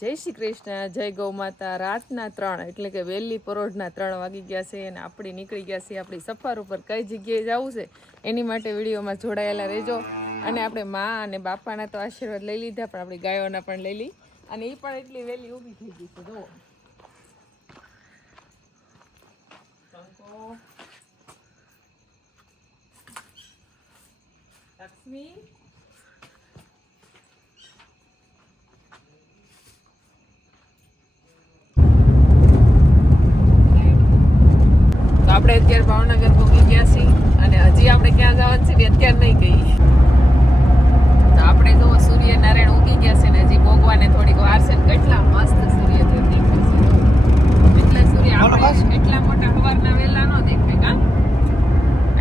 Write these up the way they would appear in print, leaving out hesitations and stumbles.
જય શ્રી કૃષ્ણ, જય ગૌ માતા. રાતના 3 એટલે કે વહેલી પરોઢના 3 વાગી ગયા છે અને આપણે નીકળી ગયા છીએ આપણી સફર ઉપર. કઈ જગ્યાએ જવું છે એની માટે વિડીયોમાં જોડાયેલા રહેજો. અને આપણે મા અને બાપાના તો આશીર્વાદ લઈ લીધા, પણ આપણી ગાયોના પણ લઈ લી. અને એ પણ એટલી વહેલી ઊભી થઈ ગઈ છે. જુઓ લક્ષ્મી, આપણે અત્યારે ભાવનગર પહોંચી ગયા છીએ અને હજી આપણે ક્યાં જવાનું છે અત્યારે નહીં કહીએ. તો આપણે જો સૂર્યનારાયણ ઉગી ગયા છે ને હજી ભોગવાને થોડીક વાર છે. કેટલા મસ્ત સૂર્ય દેખાય છે. એટલા સૂર્ય આપણે એટલા મોટા સવારના વહેલા નો દેખાય. કા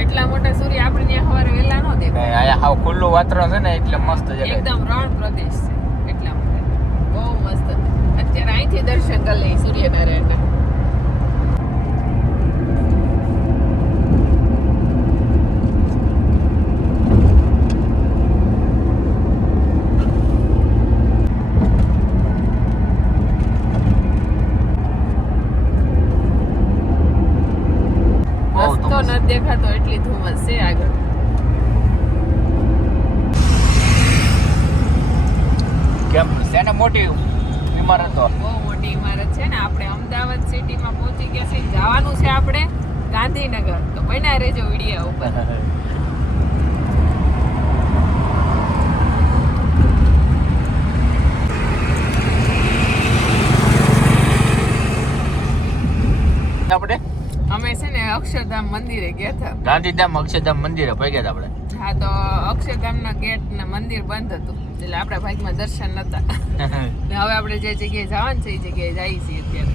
એટલા મોટા સૂર્ય આપણે ત્યાં સવારે વહેલા નો દેખાય. અહીંયા હાવ ખુલ્લું વાતાવરણ છે ને એટલે મસ્ત જગ્યા. એકદમ રણ પ્રદેશ છે એટલા માટે બહુ મસ્ત. અત્યારે અહીંથી દર્શન કરી લઈએ સૂર્યનારાયણના. નથી દેખાતો એટલી ધુમ્મસ છે આગળ. કેમ છે ને મોટી ઇમારતો, બહુ મોટી ઇમારત છે ને. આપણે અમદાવાદ સિટીમાં પહોંચી ગયા છે. જવાનું છે આપણે ગાંધીનગર. તો બન્યા રહેજો વિડીયો ઉપર. આપણે અમે છે ને અક્ષરધામ મંદિરે ગયા હતા. ગાંધીધામ અક્ષરધામ મંદિરે પહોંચ્યા આપણે. હા, તો અક્ષરધામના ગેટ ના મંદિર બંધ હતું એટલે આપણા ભાગમાં દર્શન નતા. હવે આપણે જે જગ્યાએ જવાનું છે એ જગ્યાએ જઈએ છીએ અત્યારે.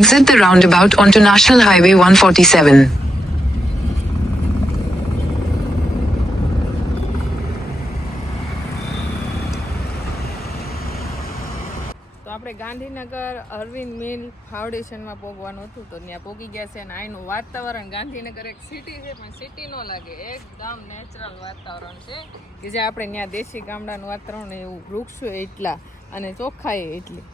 Exit the roundabout onto National Highway 147. તો આપણે ગાંધીનગર અરવિંદ મિલ ફાઉન્ડેશનમાં પહોંચવાનું હતું. તો ત્યાં પહોંચી ગયા છે અને અહીંનું વાતાવરણ, ગાંધીનગર એક સિટી છે પણ સિટી નો લાગે, એકદમ નેચરલ વાતાવરણ છે કે જે આપણે ત્યાં દેશી ગામડાનું વાતાવરણ એવું, વૃક્ષો એટલા અને ચોખ્ખાઈ એટલી.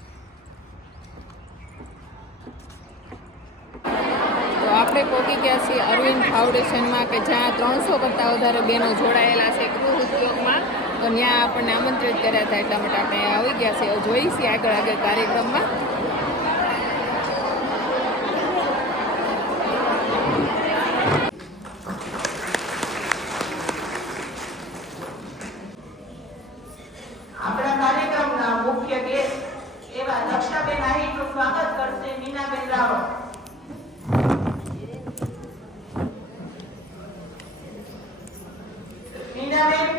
તો આપણે પહોંચી ગયા છીએ અરવિંદ ફાઉન્ડેશનમાં કે જ્યાં 300 કરતાં વધારે બહેનો જોડાયેલા છે ગૃહ ઉદ્યોગમાં. તો ત્યાં આપણને આમંત્રિત કર્યા હતા એટલા માટે આપણે આવી ગયા છીએ. જોઈ છીએ આગળ કાર્યક્રમમાં. આપણા કાર્યક્રમના મુખ્ય ગેસ્ટ એવા દક્ષાબેન આહિરનું સ્વાગત કરશે મીનાબેન રાવળ. મીનાબેન,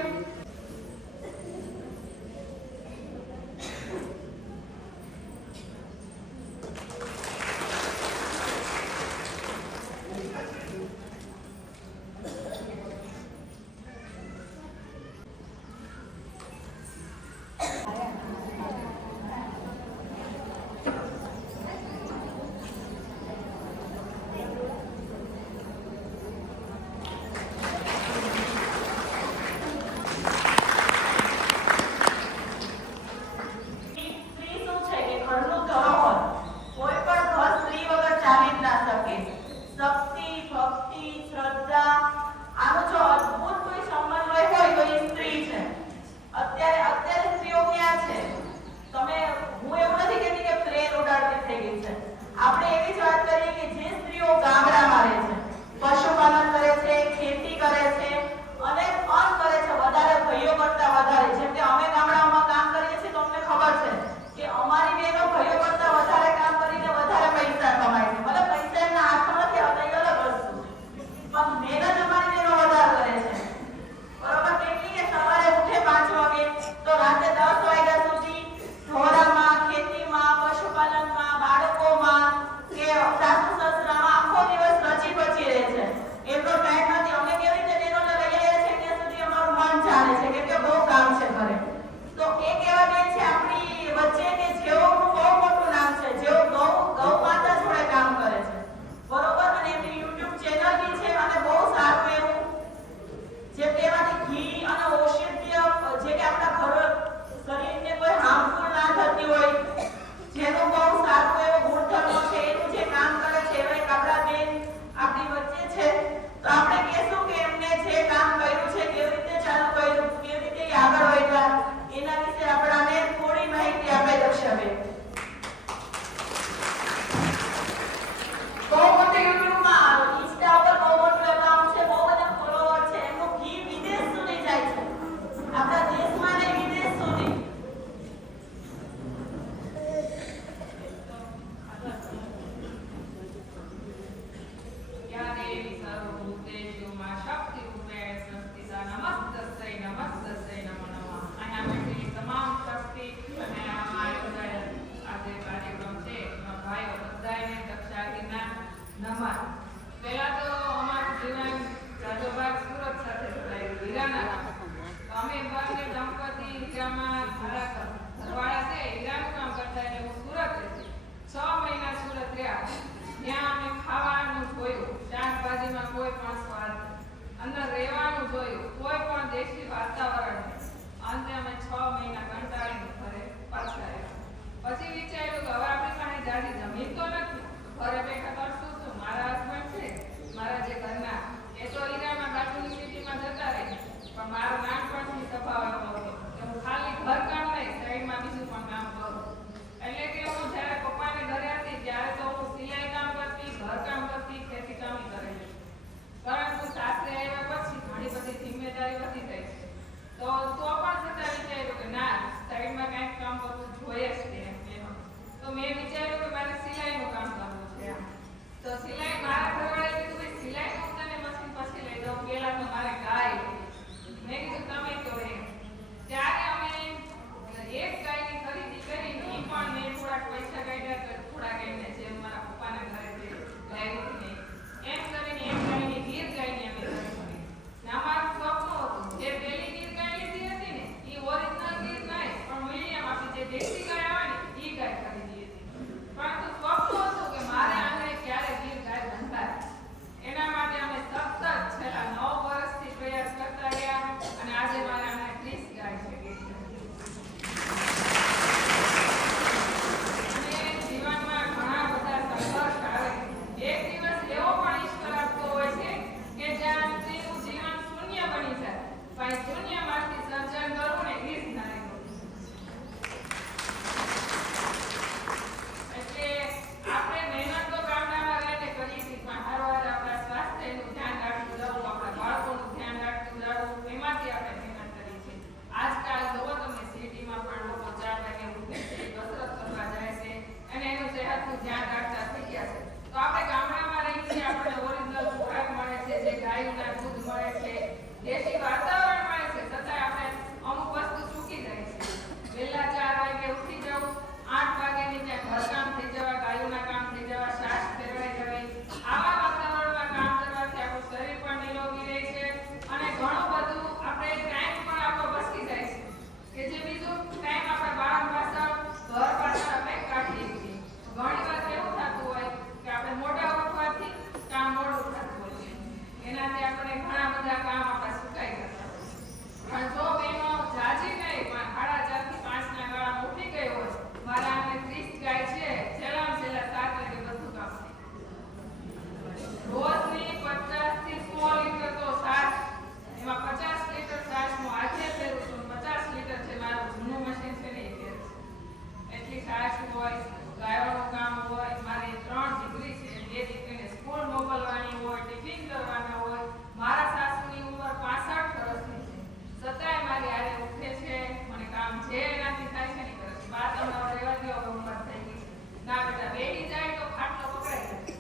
હોય, ગાયોનું કામ હોય, મારી 3 દીકરી છે, 2 દીકરીને સ્કૂલ મોકલવાની હોય, ટિફિન કરવાના હોય. મારા સાસુની ઉંમર 65 વર્ષની છે, છતાંય મારી હારે ઉઠે છે, મને કામ જે એનાથી થાય છે ને કરે છે. બા તમે હવે રહેવા દો, હવે ઉંમર થઈ ગઈ છે. ના બેટા, બેહી જાય તો ખાટલો પકડાઈ જાય,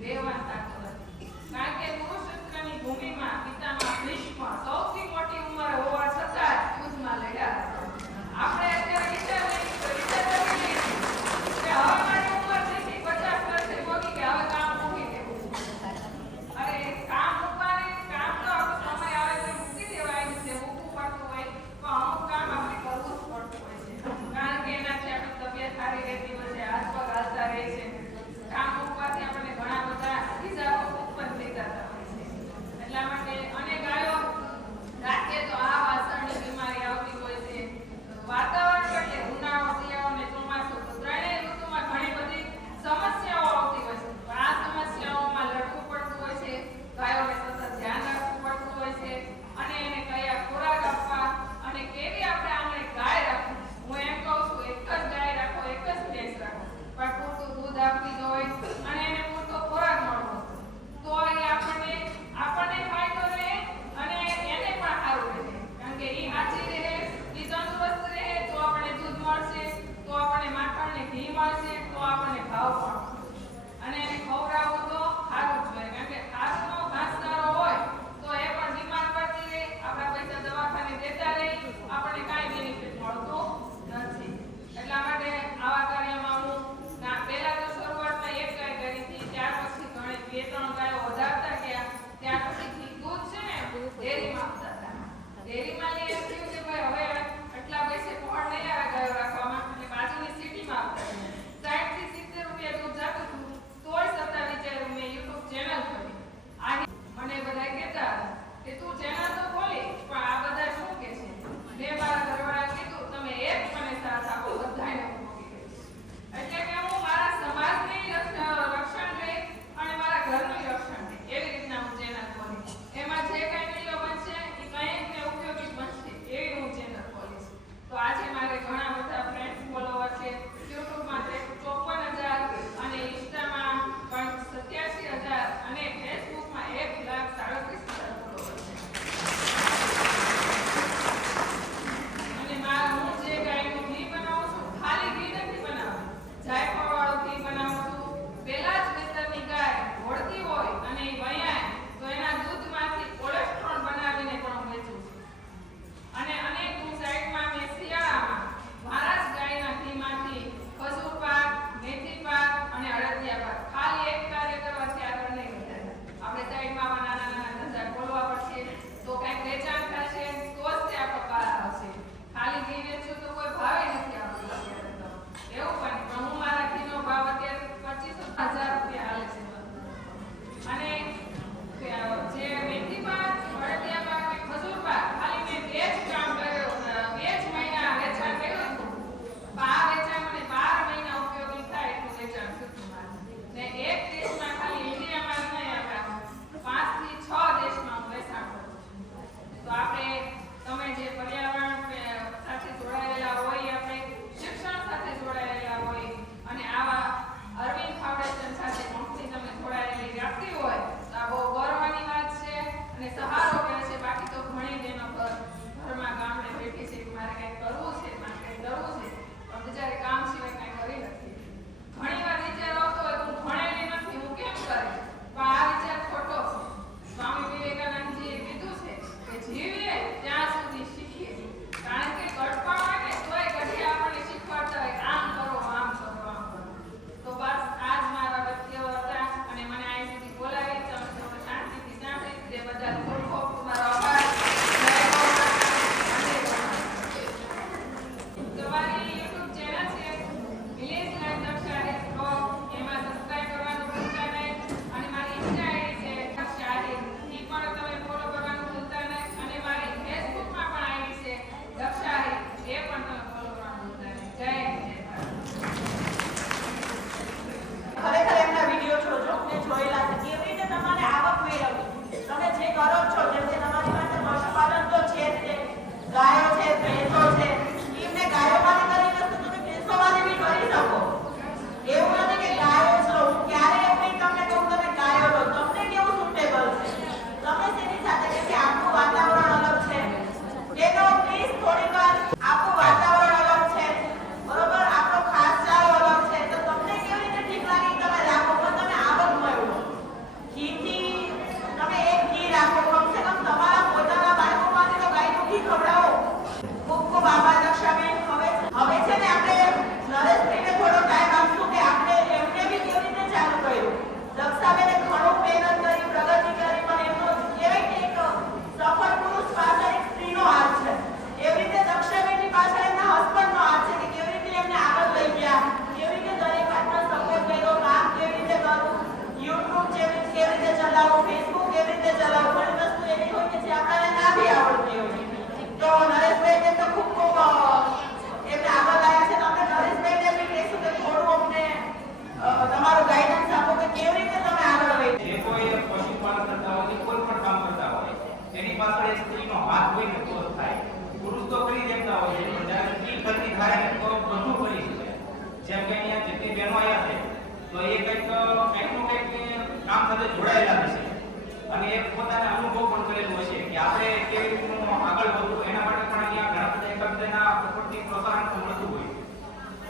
બેહવાન થતું નથી. કારણ કે કુરુક્ષેત્રની ભૂમિમાં પિતામાં ભીષ્મ સૌથી મોટી ઉંમરે હોવા છતાં યુદ્ધમાં લડ્યા. આપણે અત્યારે વિચાર કરી કે હવે મારી ઉંમર થઈ ગઈ 50 વર્ષે પોગી કે હવે કામ મૂકી દેવું. અરે કામ મૂકવાની, કામ તો આપણો સમય આવે તો મૂકી દેવાય છે, મૂકવું પડતું હોય, તો અમુક કામ આપણે કરવું જ પડતું હોય છે. કારણ કે એનાથી આપણી તબિયત સારી રહેતી હોય છે, હાથ પગ હાલતા રહે છે. કામ મૂકવાથી આપણને ઘણા બધા બીજા ઉત્પન્ન થઈ જતા હોય છે. એટલા માટે અને ગાયો રાખીએ તો આ વાસણની બીમારી આવતી હોય છે. વાતાવરણ એટલે ઉનાળો, શિયાળો અને ચોમાસું, તો ત્રણેય ઋતુમાં ઘણી બધી સમસ્યાઓ આવતી હોય છે. આ સમસ્યાઓમાં લડવું પડતું હોય છે, ગાયોને સતત ધ્યાન રાખવું પડતું હોય છે, અને એને કયા ખોરાક આપવા અને કેવી આપણે આંગણે ગાય રાખવી. હું એમ કહું છું, એક જ ગાય રાખો, એક જ ભેંસ રાખો, પણ પૂરતું દૂધ આપવી જોઈએ અને એને પૂરતો ખોરાક મળવો, તો એ આપણને ફાયદો રહે અને એને પણ સારું રહે. કારણ કે એ હાજી રહે, એ તંદુરસ્ત રહે, તો આપણને દૂધ મળશે, તો આપણને માખણ ને ઘી મળશે, તો આપણને ભાવ મળશે. અને એને ખવડાવવું તો સારું જ હોય, કારણ કે ઘાસનો ઘાસચારો હોય તો એ પણ બીમાર પડતી રહે, આપણા પૈસા દવાખાને દેતા રહે, આપણને કાંઈ બેનિફિટ મળતો નથી. એટલા માટે આવા કાર્યમાં હું પહેલા તો શરૂઆતમાં એક ગાય કરી હતી, ત્યાર પછી ઘણી 2-3 ગાયો વધારતા ગયા. ત્યાર પછી દૂધ છે ને ડેરીમાં આપતા હતા. ડેરીમાં એમ થયું કે ભાઈ હવે આટલા પૈસે પહોંચ નહીં આવે ગાયો રાખવામાં, એટલે બાજુની સિટીમાં આપતા. 60 થી 70 રૂપિયા દૂધ જતું હતું, તોય છતાં વિચાર્યું મેં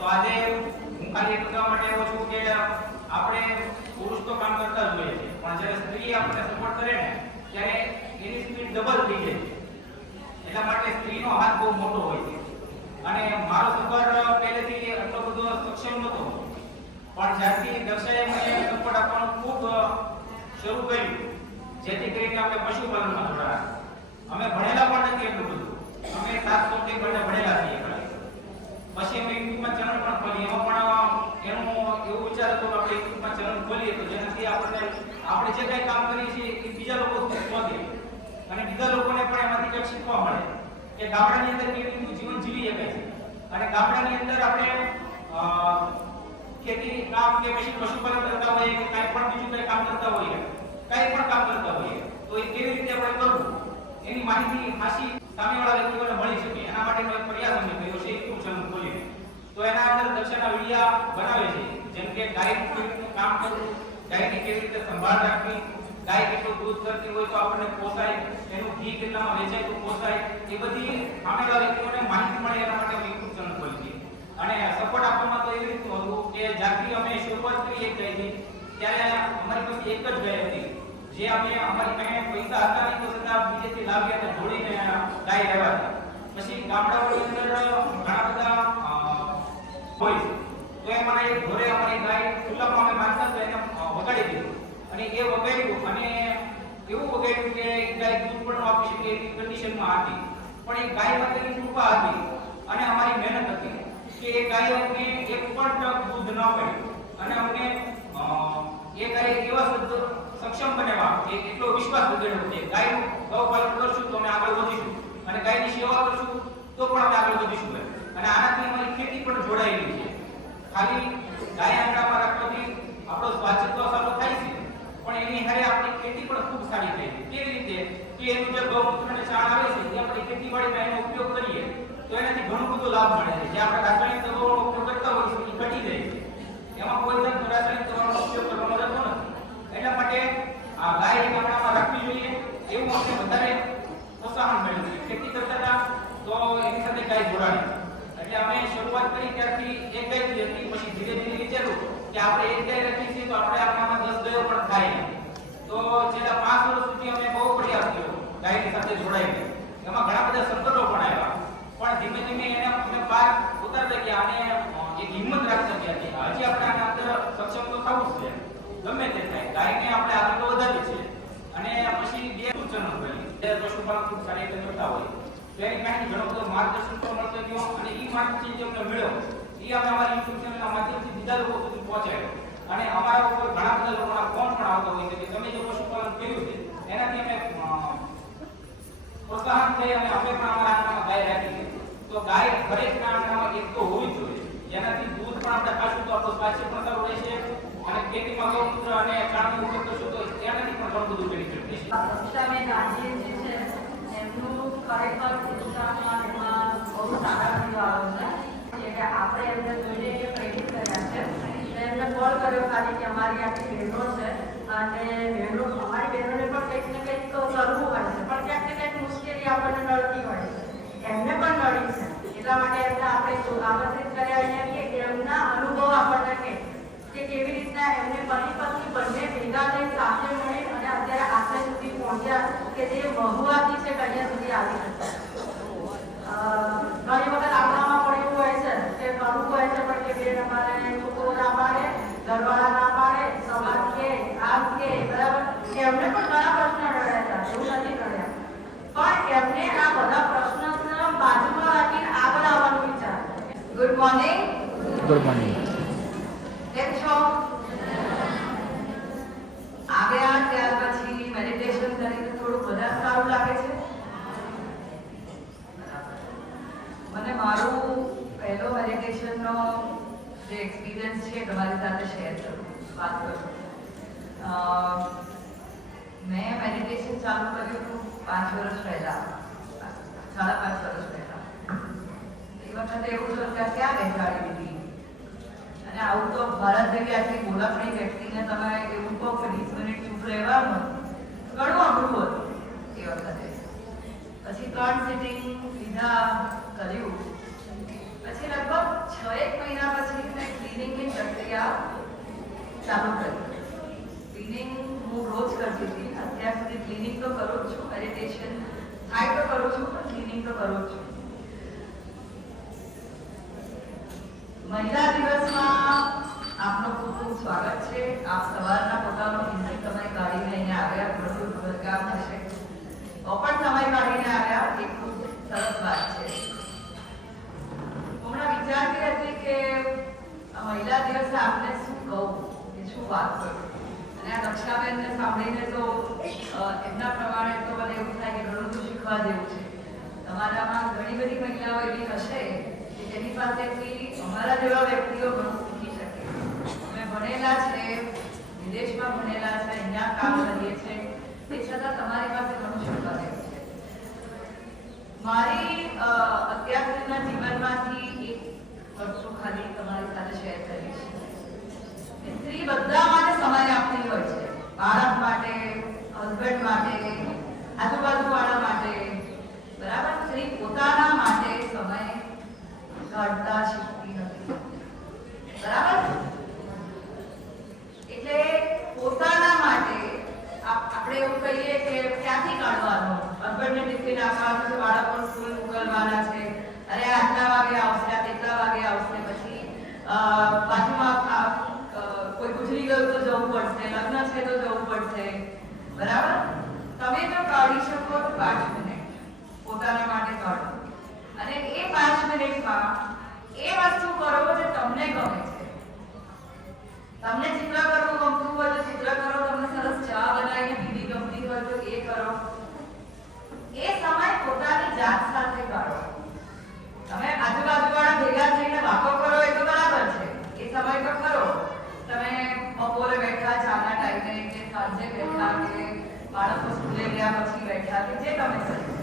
તો આજે હું ખાલી એટલું કહેવા માટે આવ્યો છું કે આપણે પુરુષ તો કામ કરતા જ હોઈએ છીએ, પણ જ્યારે સ્ત્રી આપણને સપોર્ટ કરે ને ત્યારે એની સ્પીડ ડબલ થઈ જાય છે. એટલા માટે સ્ત્રીનો હાથ બહુ મોટો હોય છે. અને મારો સફર પહેલેથી એટલો બધો સક્ષમ નહોતો, પણ જ્યારથી દક્ષાએ મને સપોર્ટ આપવાનું ખૂબ શરૂ કર્યું, જેથી કરીને આપણે પશુપાલનમાં જોડાયા. અમે ભણેલા પણ નથી એટલું બધું, અમે 700 થી ભણેલા છીએ ખાલી. પછી અમે યુટ્યુબમાં ચેનલ પણ ખોલી, એમાં પણ એનું એવું વિચાર હતો કે આપણે યુટ્યુબમાં ચેનલ ખોલીએ તો જેનાથી આપણે જે કંઈ કામ કરીએ છીએ એ બીજા લોકો શોધે અને બીજા લોકોને પણ એમાંથી કંઈક શીખવા મળે કે ગામડાની અંદર કેવી રીતનું જીવન જીવી શકાય છે. અને ગામડાની અંદર આપણે ખેતી કામ કે પછી પશુપાલન કરતા હોઈએ કે કાંઈ પણ બીજું કંઈ કામ કરતા હોઈએ, કંઈ પણ કામ કરતા હોઈએ તો એ કેવી રીતે આપણે કરવું એની માહિતી ખાસી સામેવાળા વ્યક્તિઓને મળી શકે. એના માટેનો એક પ્રયાસ અમે કર્યો છે યુટ્યુબ ચેનલ ખોલીને. તો એના અંદર દક્ષાના વિડિયા બનાવે છે, જેમ કે ગાયનું કેવી રીતનું કામ કરવું, ગાયની કેવી રીતે સંભાળ રાખવી, ગાય કેટલું દૂધ કરતી હોય તો આપણને પોસાય, એનું ઘી કેટલામાં વેચાય તો પોસાય, એ બધી સામેવાળા વ્યક્તિઓને માહિતી મળે એના માટે અમે યુટ્યુબ ચેનલ ખોલી છે. અને સપોર્ટ આપવામાં તો એવી રીતનું હતું કે જ્યારથી અમે શરૂઆત કરી એક ગાયથી ત્યારે અમારી પાસે એક જ ગાય હતી, જે અમે અમારી પાસે પૈસા હતા નહીં તો છતાં બીજેથી લાવી અને જોડીને ગાય લેવા હતા. પછી ગામડાઓની અંદર ઘણા બધા હોય છે, તો એમાં એક ઘોડે અમારી ગાય ખુલ્લામાં અમે બાંધતા તો એને વગાડી દીધું અને એ વગાડ્યું અને એવું વગાડ્યું કે ગાય દૂધ પણ આપી શકે એવી કન્ડિશનમાં હતી. પણ એ ગાય માટેની કૃપા હતી અને અમારી મહેનત હતી કે એ ગાય અમને એક પણ ટક દૂધ ન પડ્યું અને અમને એ ગાય એવા સક્ષમ બનેવા એટલો વિશ્વાસ વધેલો કે ગાયનું ગૌપાલન કરશું તો અમે આગળ વધીશું અને ગાયની સેવા કરશું તો પણ અમે આગળ વધીશું. અને આનાથી અમારી ખેતી પણ જોડાયેલી છે. ખાલી ગાય આંગણામાં રાખવાથી આપણો સ્વાસ્થ્ય તો સારું થાય છે, પણ એની હારે આપણી ખેતી પણ ખૂબ સારી થાય છે. કેવી રીતે કે એનું જે ગૌમૂત્ર અને છાણ આવે છે એ આપણે ખેતીવાડીમાં એનો ઉપયોગ કરીએ તો એનાથી ઘણો બધો લાભ મળે છે. જે આપણે રાસાયણિક દવાઓનો ઉપયોગ કરતા હોઈએ છીએ એ ઘટી જાય છે, એમાં કોઈ જાતનો રાસાયણિક દવાનો ઉપયોગ કરવામાં જતો નથી. એટલા માટે આ ગાય આંગણામાં રાખવી જોઈએ એવું અમને વધારે પ્રોત્સાહન મળ્યું છે. ખેતી કરતા હતા તો એની સાથે ગાય જોડાણી, એટલે અમે શરૂઆત કરી ત્યારથી એક ગાય જ હતી. પછી ધીરે ધીરે વિચાર્યું કે આપણે એક ગાય રાખી છીએ તો આપણે આપણામાં 10 ગાયો પણ થાય. તો છેલ્લા 5 વર્ષ સુધી અમે બહુ પ્રયાસ કર્યો ગાયની સાથે જોડાઈને. એમાં ઘણા બધા સંકટો પણ આવ્યા, પણ ધીમે ધીમે એને અમે પાર ઉતારતા ગયા અને એક હિંમત રાખતા ગયા કે હજી આપણે આના અંદર સક્ષમ તો થવું જ છે, ગમે તે થાય ગાયને આપણે આગળ વધારવી છે. અને પછી બે સૂચનો કરી જે પશુપાલન ખૂબ સારી રીતે કરતા હોય તો એની પાસે ઘણો બધો માર્ગદર્શન પણ મળતો ગયો અને એ માર્ગદર્શન જે અમને મળ્યો એ અમે અમારી યુટ્યુબ ચેનલના માધ્યમથી બીજા લોકો સુધી પહોંચાડ્યો. અને અમારા ઉપર ઘણા બધા લોકોના ફોન પણ આવતા હોય છે કે તમે જે પશુપાલન કર્યું છે એનાથી અમે પ્રોત્સાહન થઈ અને અમે પણ અમારા આંગણામાં ગાય રાખી છે. તો ગાય દરેકના આંગણામાં એક તો હોવી જ જોઈએ, જેનાથી દૂધ પણ આપણે ખાશું તો આપણું સ્વાસ્થ્ય પણ સારું રહેશે અને ખેતીમાં ગૌમૂત્ર અને છાણનો ઉપયોગ કરશું તો એનાથી પણ ઘણું બધું બેનિફિટ થશે. દક્ષાબેન આજે જે છે એમનું ખરેખર ગુજરાતમાં એમાં બહુ સારા વિચારો છે કે આપણે એમને જોઈને પ્રેરિત કર્યા છે. એમને કોલ કર્યો ખાલી કે અમારી આટલી બહેનો છે અને બહેનો અમારી બહેનોને પણ કંઈક ને કંઈક કરવું હોય છે, પણ ક્યાંક ને ક્યાંક મુશ્કેલી આપણને નડતી હોય છે, એમને પણ નડી છે. એટલા માટે એમને આપણે આમંત્રિત કર્યા અહીંયા કે એમના અનુભવ આપણને કે કેવી રીતના એમને પતિ પત્ની બંને ભેગા થઈ સાથે મળી અને અત્યારે આટલે સુધી પહોંચ્યા કે જે મહુવાથી છે કન્યા સુધી આવી શકે. ઘણી વખત આપણામાં પણ એવું હોય છે કે ઘણું હોય છે પણ કે બેન અમારે છોકરો ના પાડે, ઘરવાળા ના પાડે, સમાજ કે આમ કે બરાબર. એમને પણ ઘણા પ્રશ્નો નડ્યા હતા, એવું નથી નડ્યા, પણ એમને આ બધા પ્રશ્નો બાજુમાં રાખીને આગળ આવવાનું વિચાર. Good morning. Good morning. કેમ છો? આવ્યા ત્યાર પછી મેડિટેશન કરીને થોડું વધારે સારું લાગે છે. મને મારું પહેલો મેડિટેશનનો જે એક્સપિરિયન્સ છે તમારી સાથે શેર કરું, વાત કરું. મેં મેડિટેશન ચાલુ કર્યું હતું 5 વર્ષ પહેલાં, 5.5 વર્ષ પહેલાં. એ વખતે એવું છે કે ક્યાં બેસાડી દીધી અને આવું તો ભારત જેવી આટલી બોલાવણી વ્યક્તિને તમે એવું કહો કે 20 મિનિટ ચૂપ રહેવાનું ઘણું અઘરું હતું એ વખતે. પછી 3 સિટિંગ લીધા કર્યું, પછી લગભગ 6 મહિના પ્રક્રિયા ચાલુ કરી. ક્લિનિંગ હું રોજ કરતી હતી. અત્યાર સુધી ક્લિનિંગ તો કરું જ છું, મેડિટેશન થાય તો કરું છું, પણ ક્લિનિંગ તો કરું જ છું. મહિલા દિવસમાં આપનું ખૂબ ખૂબ સ્વાગત છે. આપ સવારના પોતાનો કિંમતી સમય કાઢીને અહીંયા આવ્યા. બધું ઘરકામ હશે તો પણ સમય કાઢીને આવ્યા, એ ખૂબ સરસ વાત છે. હમણાં વિચારતી હતી કે મહિલા દિવસે આપને શું કહું, કે શું વાત કરું. અને આ દક્ષાબેનને સાંભળીને તો એમના પ્રમાણે તો મને એવું થાય કે ઘણું બધું શીખવા જેવું છે. તમારામાં ઘણી બધી મહિલાઓ એવી હશે કે જેની પાસેથી અમારા જેવા વ્યક્તિઓ ઘણું શીખી શકે. અમે ભણેલા છે, વિદેશમાં ભણેલા છે, અહીંયા કામ કરીએ છીએ, તે છતાં તમારી પાસે ઘણું શીખવા જેવું છે. મારી અત્યાર સુધીના જીવનમાંથી એક વસ્તુ ખાલી તમારી સાથે શેર કરીશ. સ્ત્રી બધા માટે સમય આપતી હોય છે. બાળક માટે, હસબન્ડ માટે, આજુબાજુવાળા માટે, બરાબર. સ્ત્રી પોતાના માટે સમય કાઢતા શીખતી નથી, બરાબર. એટલે પોતાના માટે આપણે એવું કહીએ કે ક્યાંથી કાઢવાનો. હસબન્ડને ટિફિન આપવાનું છે, બાળકોને સ્કૂલ મોકલવાના છે, અરે આટલા વાગે આવશે, આ તેટલા વાગે આવશે, પછી બાજુમાં કોઈ ગુજરી ગયું તો જવું પડશે, લગ્ન છે તો જવું પડશે, બરાબર. તમે જો કાઢી શકો તો 5 મિનિટ પોતાના માટે કાઢો, અને એ 5 મિનિટમાં એ વસ્તુ કરો જે તમને ગમે છે. તમને ચિત્ર કરવું ગમતું હોય તો ચિત્ર કરો, તમને સરસ ચા બનાવીને પીવી ગમતી હોય તો એ કરો. એ સમય પોતાની જાત સાથે કાઢો. તમે આજુબાજુવાળા ભેગા થઈને વાતો કરો એ તો બરાબર છે, એ સમય તો ખરો. તમે બપોરે બેઠા ચાના ટાઈમે, કે સાંજે બેઠા, કે બાળકો સ્કૂલે ગયા પછી બેઠા, કે જે તમે કર્યું,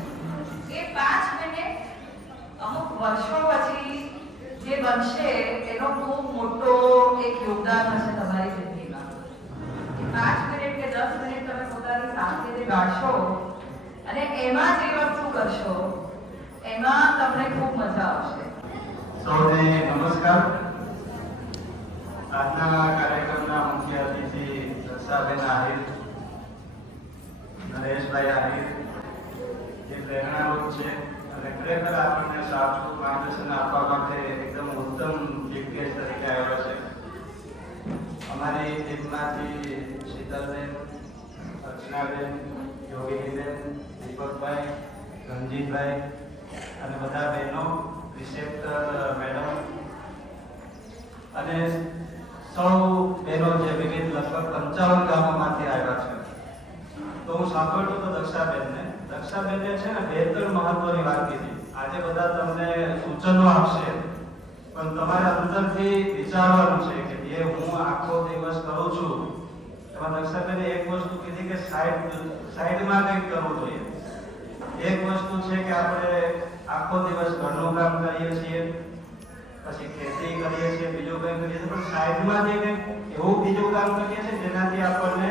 એ 5 મિનિટ અમુક વર્ષો પછી જે બનશે એનો ખૂબ મોટો એક યોગદાન હશે તમારી જિંદગીમાં. 5 મિનિટ કે 10 મિનિટ તમે પોતાની સાથે જે ગાળશો અને એમાં જે વસ્તુ કરશો એમાં તમને ખૂબ મજા આવશે. સૌને નમસ્કાર. આજના કાર્યક્રમના મુખ્ય અતિથિ દક્ષાબેન આહિર, નરેશભાઈ આહિર, જે પ્રેરણારૂપ છે અને ખરેખર આપણને સાચું માર્ગદર્શન આપવા માટે એકદમ ઉત્તમ દિગ્ગજ તરીકે આવ્યા છે. અમારી ટીમમાંથી શીતલબેન, અર્ચનાબેન, યોગીનીબેન, દીપકભાઈ, રણજીતભાઈ અને બધા બહેનો, રિસેપ્ટર મેડમ અને સૌ બહેનો જે વિવિધ લગભગ 55 ગામોમાંથી આવ્યા છે. તો હું સાંભળ્યું તો દક્ષાબેનને છે ને 2-3 મહત્વની વાત કીધી. આજે બધા તમને સૂચનો આપશે, પણ તમારે અંદરથી વિચારવાનું છે કે જે હું આખો દિવસ કરું છું એમાં દક્ષાબેને એક વસ્તુ કીધી કે સાઈડમાં કંઈક કરવું જોઈએ. એક વસ્તુ છે કે આપણે આખો દિવસ ઘરનું કામ કરીએ છીએ, પછી ખેતી કરીએ છીએ, બીજું કંઈ કરીએ છીએ, પણ સાઈડમાં જે કંઈક એવું બીજું કામ કરીએ છીએ જેનાથી આપણને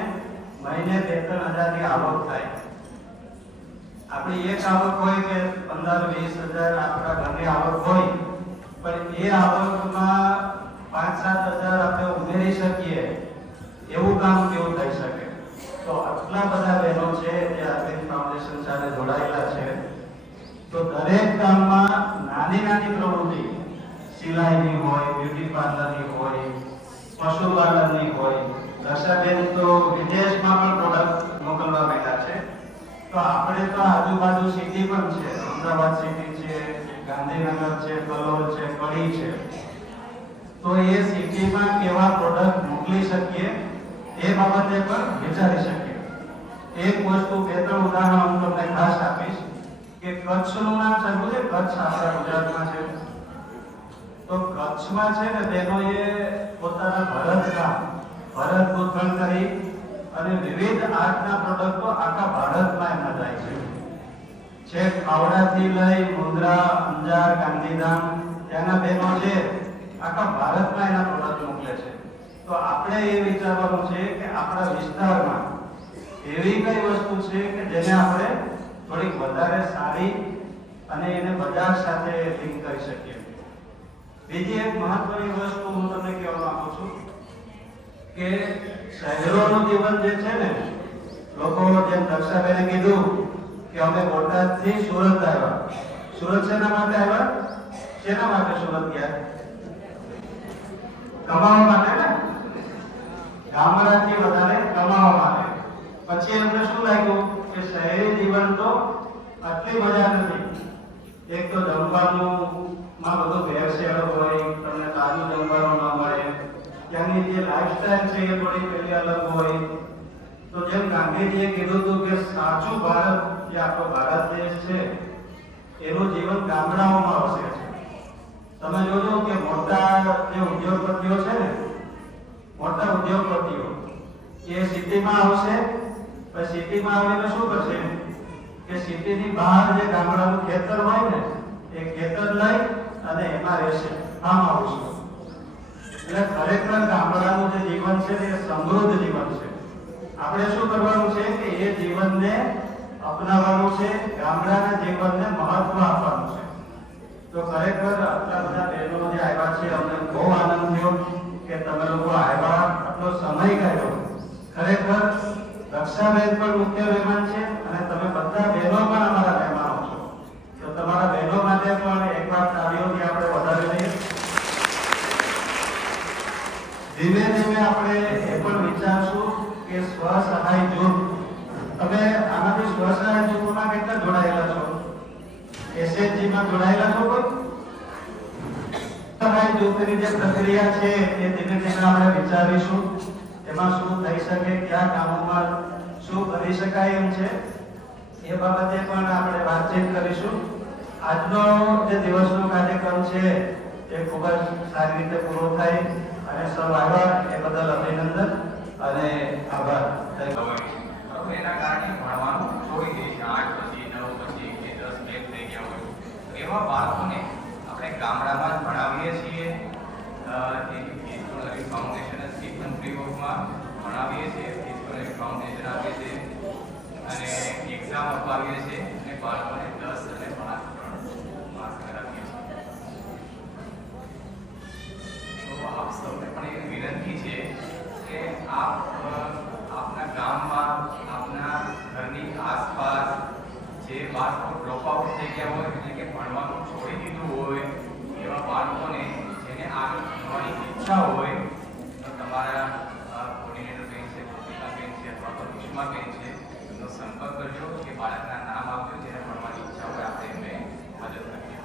મહિને 2-3 હજારની આવક થાય. આપણી એક આવક હોય કે 15-20 હજાર આપણા ઘરની આવક હોય, પણ એ આવકમાં 5-7 હજાર આપણે ઉમેરી શકીએ એવું કામ કેવું થઈ શકે. તો આટલા બધા બહેનો છે જે અરવિંદ ફાઉન્ડેશન સાથે જોડાયેલા છે. તો દરેક કામમાં નાની નાની પ્રવૃત્તિ, સિલાઈની હોય, બ્યુટી પાર્લરની હોય, પશુપાલનની હોય. દક્ષાબેન તો વિદેશમાં પણ પ્રોડક્ટ મોકલવા માંગ્યા છે. તો આપણે તો આજુબાજુ સિટી પણ છે, અમદાવાદ સિટી છે, ગાંધીનગર છે, કલોલ છે, કડી છે. તો એ સિટીમાં કેવા પ્રોડક્ટ મોકલી શકીએ એ બાબતે પણ વિચારી શકીએ. એક વસ્તુ 2-3 ઉદાહરણ હું તમને ખાસ આપીશ કે કચ્છનું નામ સાંભળ્યું છે? કચ્છ આપણા ગુજરાતમાં છે. તો કચ્છમાં છે ને બહેનોએ પોતાના ભરત ગૂંથણ કરી અને વિવિધ આર્ટના પ્રોડક્ટો આખા ભારતમાં એમના જાય છે. છેક ખાવડાથી લઈ મુન્દ્રા, અંજાર, ગાંધીધામ ત્યાંના બહેનો છે આખા ભારતમાં એના પ્રોડક્ટ મોકલે છે. તો આપણે એ વિચારવાનું છે કે આપણા વિસ્તારમાં એવી કઈ વસ્તુ છે કે જેને આપણે થોડીક વધારે સારી અને એને બજાર સાથે લિંક કરી શકીએ. બીજી એક મહત્વની વસ્તુ હું તમને કહેવા માંગુ છું શહેરોનું જીવન જે છે ને, લોકો જેમ દક્ષાબેને કીધું કે અમે બોટાદથી સુરત આવ્યા. સુરત શેના માટે આવ્યા? શેના માટે સુરત ગયા? કમાવા માટે ને, ગામડાથી વધારે કમાવા માટે. પછી એમને શું લાગ્યું કે શહેરી જીવન તો આટલી મજા નથી. એક તો જમવાનું માં બધું ભેળસેળ હોય, તમને તાજું જમવાનું ન મળે, ત્યાંની જે લાઈફસ્ટાઈલ છે એ થોડી પેલી અલગ હોય. તો જેમ ગાંધીજીએ કીધું હતું કે સાચું ભારત જે આપણો ભારત દેશ છે એનું જીવન ગામડાઓમાં વસે છે. તમે જોજો કે મોટા જે ઉદ્યોગપતિઓ છે ને, મોટા ઉદ્યોગપતિઓ એ સિટીમાં આવશે, પછી સિટીમાં આવીને શું કરશે કે સિટીની બહાર જે ગામડાનું ખેતર હોય ને એ ખેતર લઈ અને એમાં રહેશે, ફાર્મ હાઉસ. એટલે ખરેખર ગામડાનું જે જીવન છે એ સમૃદ્ધ જીવન છે. આપણે શું કરવાનું છે કે એ જીવનને અપનાવવાનું છે, ગામડાના જીવનને મહત્વ આપવાનું છે. તો ખરેખર આટલા બધા બહેનો જે આવ્યા છે, અમને બહુ આનંદ થયો કે તમે લોકો આવ્યા, આટલો સમય કાઢ્યો. ખરેખર રક્ષાબેન પણ મુખ્ય મહેમાન છે અને તમે બધા બહેનો પણ અમારા મહેમાનો છો. તો તમારા બહેનો માટે પણ એકવાર તાળીઓથી આપણે વધાવી લઈએ. ધીમે ધીમે આપણે એ પણ વિચારશું કે સ્વસહાય જૂથ, તમે આનાથી સ્વસહાય જૂથમાં કેટલા જોડાયેલા છો? SHG માં જોડાયેલા છો કોઈ? સહાય જૂથની જે પ્રક્રિયા છે એ ધીમે ધીમે આપણે વિચારીશું. એમાં શું થઈ શકે, કયા કામોમાં શું કરી શકાય એમ છે, એ બાબતે પણ આપણે વાતચીત કરીશું. આજનો જે દિવસનો કાર્યક્રમ છે એ ખૂબ જ સારી રીતે પૂરો થાય અને સૌ આવ્યા એ બદલ અભિનંદન અને આભાર. એના કારણે ભણવાનું છોડી દે છે. 8 પછી 9 પછી કે 10 લેટ થઈ ગયા હોય એવા બાળકોને આપણે ગામડામાં જ ભણાવીએ છીએ. ફાઉન્ડેશન સ્ટીફન ફ્રીવર્કમાં ભણાવીએ છીએ, ફાઉન્ડેશન આપીએ છીએ અને એક્ઝામ અપાવીએ છીએ અને બાળકોને 10 અને 5 પાસ કરાવીએ છીએ. તો આપ સૌને પણ એક વિનંતી છે કે આપના ગામમાં, આપના ઘરની આસપાસ જે બાળકો ડ્રોપઆઉટ થઈ ગયા હોય, એટલે કે ભણવાનું છોડી દીધું હોય, એવા બાળકોને જેને આગળ ભણવાની ઈચ્છા હોય તો તમારા કોર્ડિનેટર બેન છે, ગોપિકા બેન છે અથવા તો વિષ્મા બેન છે, એમનો સંપર્ક કરજો કે બાળકના નામ આપજો જેને ભણવાની ઈચ્છા હોય, આપણે એમને મદદ કરીએ.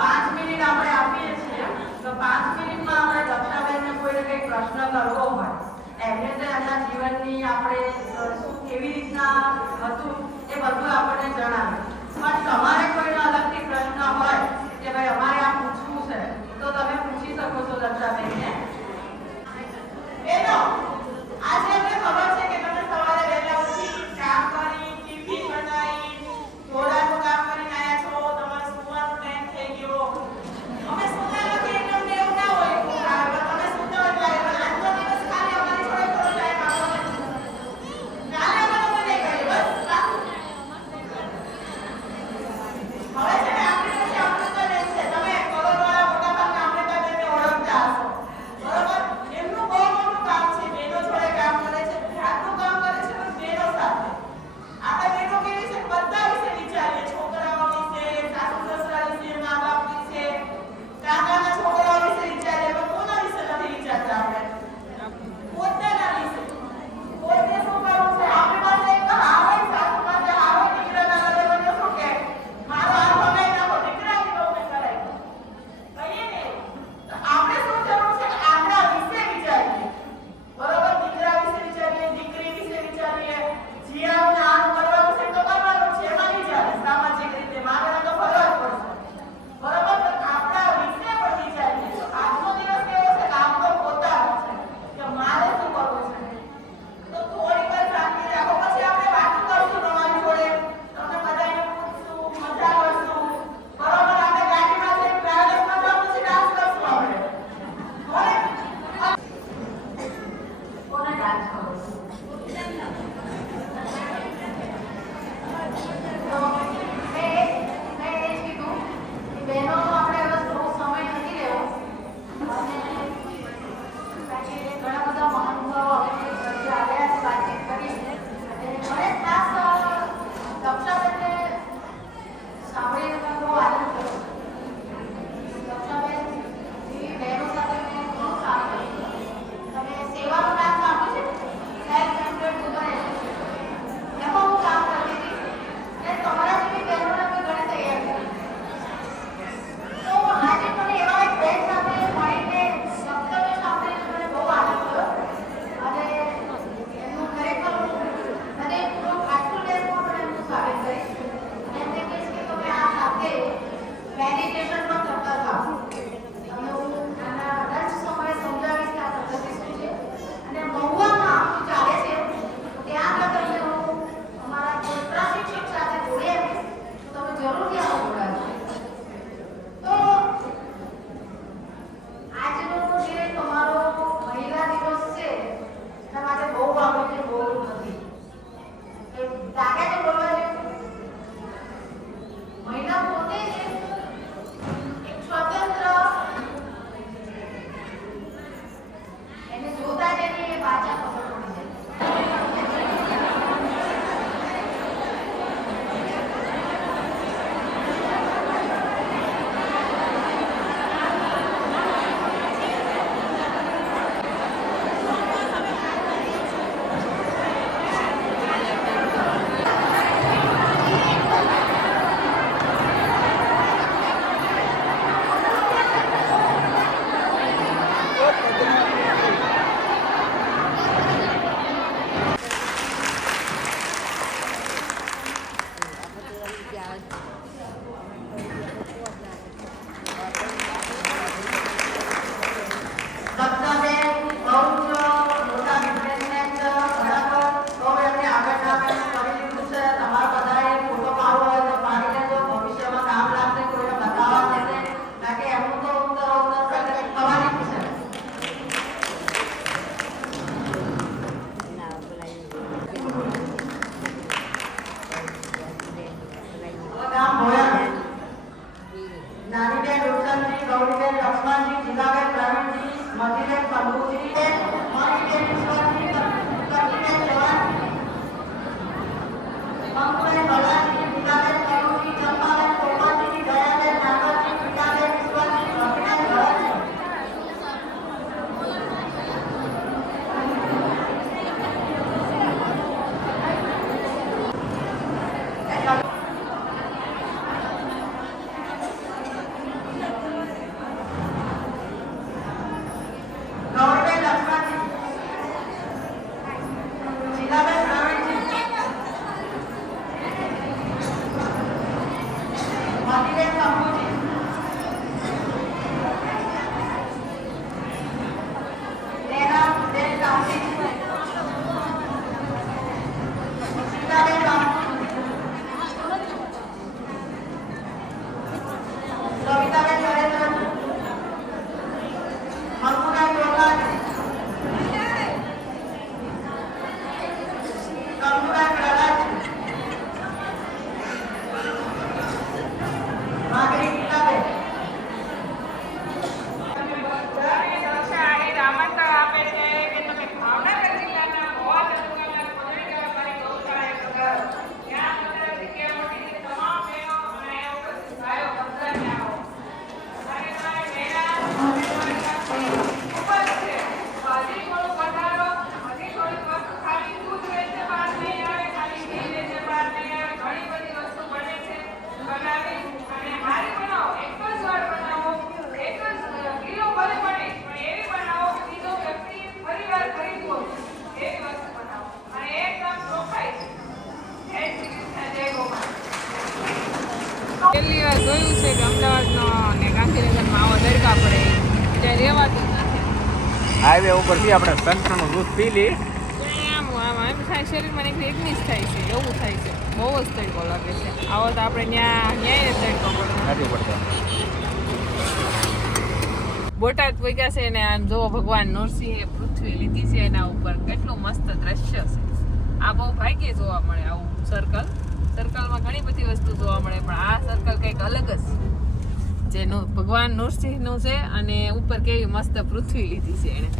5 મિનિટ આપણે આપીએ છીએ. તો 5 મિનિટમાં આપણે દક્ષાબેનને કોઈને કંઈક પ્રશ્ન કરવો હોય, એમને તો એમના જીવનની આપણે શું કેવી રીતના હતું એ બધું આપણને જણાવે. પણ તમારે કોઈનો અલગથી પ્રશ્ન હોય કે ભાઈ અમારે આ પૂછવું છે તો તમે પૂછી શકો છો દક્ષાબેનને. બેનો, આજે અમને ખબર છે કે તમે સવારે વહેલા ઉઠી કામ કરી, ટિફિન બનાવી, ઘોડાનું કામ કરીને આવ્યા છો, તમારો સુવાનો ટાઈમ થઈ ગયો. અમે સુતા નથી એટલે અમને એવું ના હોય તમે સુતા હોય એટલે આજનો દિવસ ખાલી અમારી જોડે થોડો ટાઈમ આપો. કાલે અમે લોકો નહીં કરીએ, બસ હવે છે ને આપણી પાસે અમૃતા બેન છે, તમે ગૌરીબેન લક્ષ્મણજી, જીલાબેન પ્રવીણજી, મધુબેન શંભુજી, મણિબેન ઈશ્વરજી, લક્ષ્મીબેન જવાન, મંગુબેન ભલાજી, જીલાબેન કરુજી, ચંપાબેન પોપટજી, દયાબેન નાગરજી, જીલાબેન ઈશ્વરજી, રવિબેન ભરતજી. ગૌરીબેન લક્ષ્મણજી, જીલાબેન પ્રવીણજી, મધુબેન શંભુજી, નેહાબેન કામજી, સીતાબેન કવિતાબેન નરેન્દ્રજી, મંગુબેન ડોલાજી, કંકુબેન પ્રહલાદજી, માગરી ગીતાબેન. આમંત્રણ આપે છે કે તમે ભાવનગર જિલ્લાના મોવા તાલુકાના કોદળી ગામની ગૌશાળાએ પધારો. ત્યાં બધા જગ્યા મોટી તમામ બહેનો અને ઉપસ્થિત ભાઈઓ બધાને આવો. અને તમારે બહેના ઉપર છે હજી થોડું પધારો, હજી થોડીક વસ્તુ ખાલી દૂધ વેચે બહાર નહીં આવે, ખાલી ઘી વેચે બહાર નહીં આવે, ઘણી બધી વસ્તુ બને છે બનાવી અને હારી બનાવો. એક જ વાર બનાવો, એક જ કિલો ભલે બને પણ એવી બનાવો કે બીજો વ્યક્તિ ફરીવાર ખરીદવો એવી વસ્તુ બનાવો અને એકદમ ચોખ્ખાઈ છે. જય શ્રી કૃષ્ણ, જય ગોમાતા. પહેલી વાર જોયું છે કે અમદાવાદનો અને ગાંધીનગરમાં આવો દરગાહ પડે ત્યાં રહેવાતું જ નથી. હાઈવે ઉપરથી આપણે સંતનું દૂધ પી લઈ આમ એમ થાય શરીરમાં એકની જ થાય છે, એવું થાય છે. બહુ જ તડકો લાગે છે. આવો તો આપણે ન્યાય તડકો પડે. નથી પડતો. બોટાદ પગ્યા છે અને આમ જો ભગવાન નરસિંહે પૃથ્વી લીધી છે એના ઉપર કેટલું મસ્ત દ્રશ્ય છે. આ બહુ ભાગ્યે જોવા મળે આવું સર્કલ. સર્કલમાં ઘણી બધી વસ્તુ જોવા મળે પણ આ સર્કલ કંઈક અલગ જ છે. જે ભગવાન નરસિંહનું છે અને ઉપર કેવી મસ્ત પૃથ્વી લીધી છે એણે.